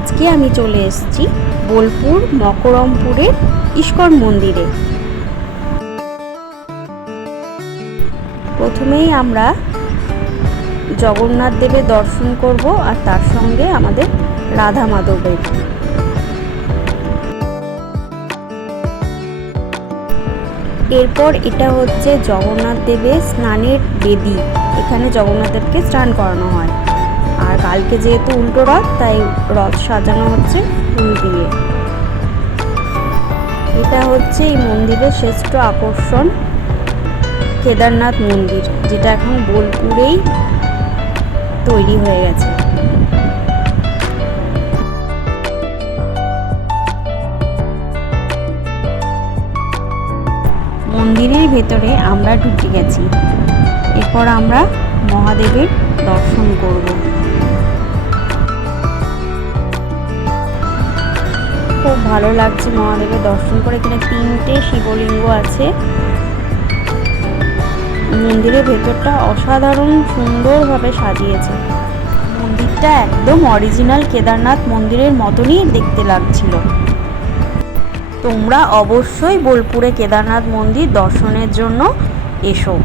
আজকে আমি চলে এসেছি বোলপুর মকরমপুরের ইস্কন মন্দিরে। প্রথমেই আমরা জগন্নাথ দেবের দর্শন করব আর তার সঙ্গে আমাদের রাধা মাধবের। এরপর এটা হচ্ছে জগন্নাথ দেবের স্নানের বেদি, এখানে জগন্নাথ দেবকে স্নান করানো হয়। আর কালকে যেহেতু উল্টো রথ, তাই রথ সাজানো হচ্ছে ফুল দিয়ে। এটা হচ্ছে এই মন্দিরের শ্রেষ্ঠ আকর্ষণ কেদারনাথ মন্দির, যেটা এখন বোলপুরেই তৈরি হয়ে গেছে। মন্দিরের ভেতরে আমরা ঢুকে গেছি। এরপর আমরা মহাদেবের দর্শন করব। খুব ভালো লাগছে মহাদেবের দর্শন করে। এখানে 3টে শিবলিঙ্গ আছে। মন্দিরের ভেতরটা অসাধারণ সুন্দরভাবে সাজিয়েছে। মন্দিরটা একদম অরিজিনাল কেদারনাথ মন্দিরের মতনই দেখতে লাগছিল। তোমরা অবশ্যই বোলপুরে কেদারনাথ মন্দির দর্শনের জন্য এসো।